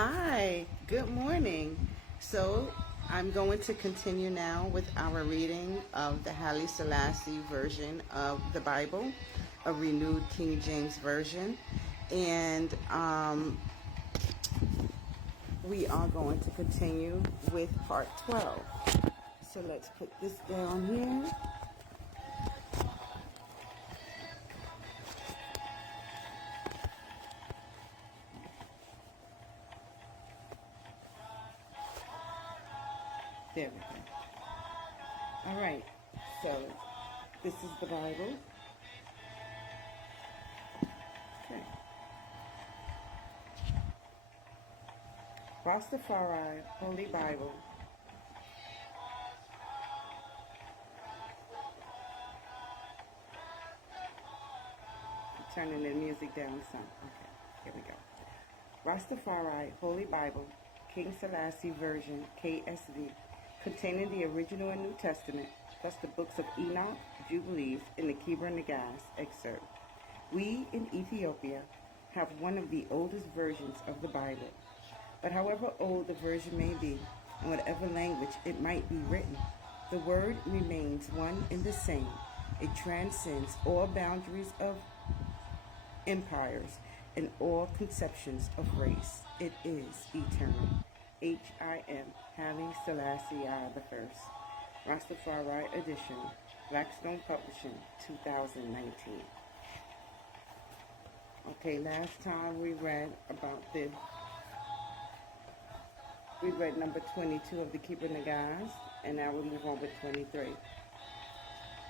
Hi, good morning. So I'm going to continue now with our reading of the Haile Selassie version of the Bible, a renewed King James version. And we are going to continue with part 12. So let's put this down here. There we go. All right, so this is the Bible. Okay. Rastafari Holy Bible. Turning the music down some. Okay, here we go. Rastafari Holy Bible, King Selassie version, KSV, containing the original and New Testament, plus the books of Enoch, Jubilees, and the Kebra Nagast, Excerpt. We in Ethiopia have one of the oldest versions of the Bible. But however old the version may be, in whatever language it might be written, the word remains one and the same. It transcends all boundaries of empires and all conceptions of race. It is eternal. H.I.M. Haile Selassie I. Rastafari Edition, Blackstone Publishing, 2019. Okay, last time we read about we read number 22 of the Kebra Nagast, and now we move on with 23.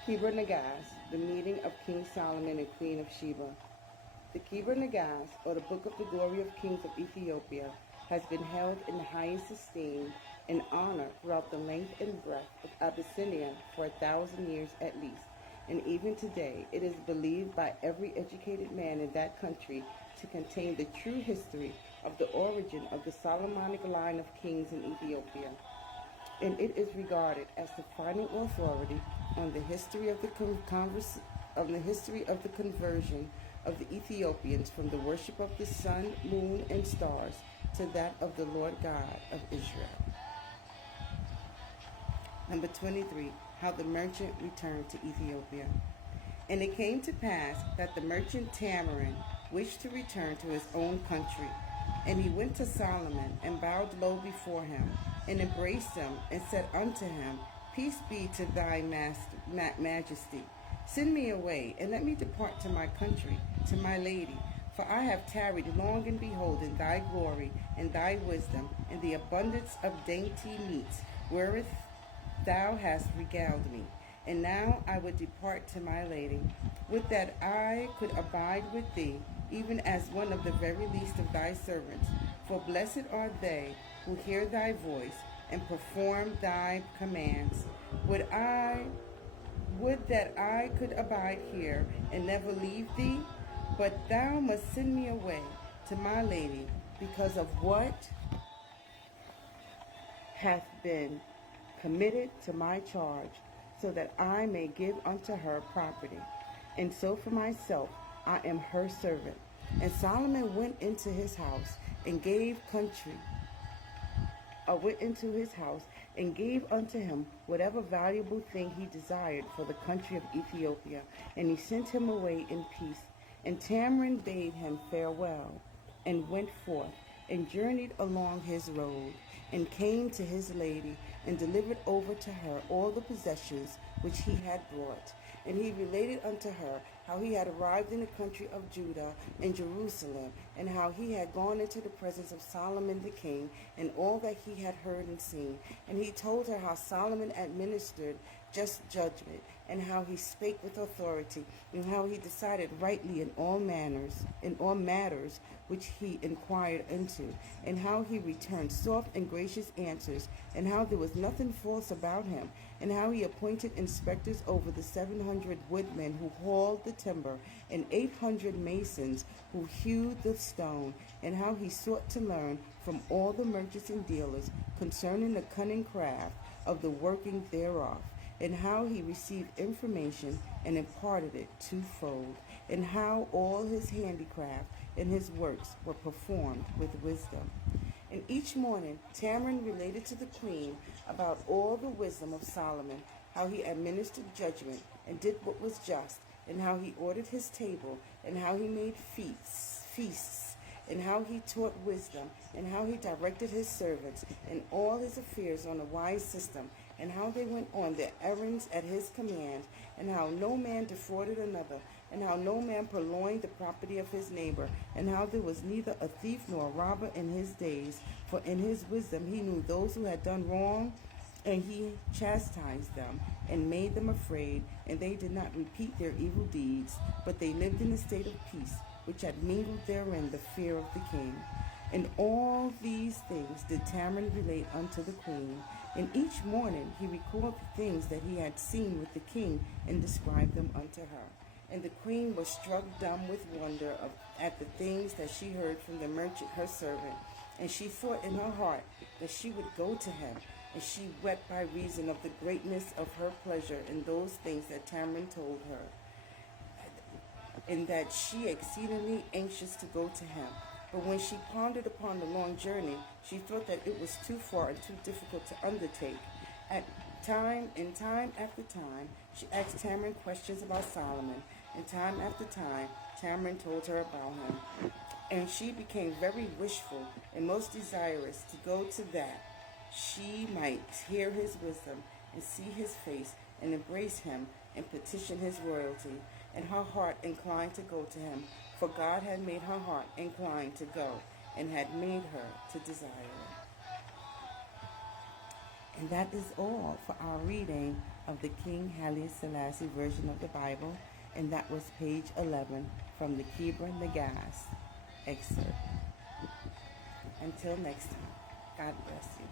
Kebra Nagast, the meeting of King Solomon and Queen of Sheba. The Kebra Nagast, or the Book of the Glory of Kings of Ethiopia, has been held in the highest esteem and honor throughout the length and breadth of Abyssinia for 1,000 years at least, and even today it is believed by every educated man in that country to contain the true history of the origin of the Solomonic line of kings in Ethiopia, and it is regarded as the final authority on the history of the conversion of the Ethiopians from the worship of the sun, moon, and stars to that of the Lord God of Israel. Number 23, how the merchant returned to Ethiopia. And it came to pass that the merchant Tamarin wished to return to his own country. And he went to Solomon and bowed low before him and embraced him and said unto him, Peace be to thy majesty. Send me away and let me depart to my country, to my lady. For I have tarried long in beholding thy glory and thy wisdom and the abundance of dainty meats wherewith thou hast regaled me. And now I would depart to my lady. Would that I could abide with thee, even as one of the very least of thy servants. For blessed are they who hear thy voice and perform thy commands. Would that I could abide here and never leave thee, but thou must send me away to my lady because of what hath been committed to my charge, so that I may give unto her property. And so for myself I am her servant. And Solomon went into his house and gave unto him whatever valuable thing he desired for the country of Ethiopia, and he sent him away in peace. And Tamarin bade him farewell, and went forth, and journeyed along his road, and came to his lady, and delivered over to her all the possessions which he had brought. And he related unto her how he had arrived in the country of Judah and Jerusalem, and how he had gone into the presence of Solomon the king, and all that he had heard and seen. And he told her how Solomon administered just judgment, and how he spake with authority, and how he decided rightly in all matters which he inquired into, and how he returned soft and gracious answers, and how there was nothing false about him, and how he appointed inspectors over the 700 woodmen who hauled the timber, and 800 masons who hewed the stone, and how he sought to learn from all the merchants and dealers concerning the cunning craft of the working thereof, and how he received information and imparted it twofold, and how all his handicraft and his works were performed with wisdom. And each morning Tamrin related to the queen about all the wisdom of Solomon, how he administered judgment and did what was just, and how he ordered his table, and how he made feasts, and how he taught wisdom, and how he directed his servants in all his affairs on a wise system, and how they went on their errands at his command, and how no man defrauded another, and how no man purloined the property of his neighbor, and how there was neither a thief nor a robber in his days, for in his wisdom he knew those who had done wrong, and he chastised them and made them afraid, and they did not repeat their evil deeds, but they lived in a state of peace, which had mingled therein the fear of the king. And all these things did Tamrin relate unto the queen, and each morning he recalled the things that he had seen with the king, and described them unto her. And the queen was struck dumb with wonder at the things that she heard from the merchant her servant, and she thought in her heart that she would go to him, and she wept by reason of the greatness of her pleasure in those things that Tamrin told her, and that she exceedingly anxious to go to him. But when she pondered upon the long journey, she thought that it was too far and too difficult to undertake. In time after time, she asked Tamrin questions about Solomon, and time after time, Tamrin told her about him. And she became very wishful and most desirous to go to that she might hear his wisdom and see his face and embrace him and petition his royalty. And her heart inclined to go to him, for God had made her heart inclined to go, and had made her to desire it. And that is all for our reading of the King Haile Selassie version of the Bible, and that was page 11 from the Kebra Nagast excerpt. Until next time, God bless you.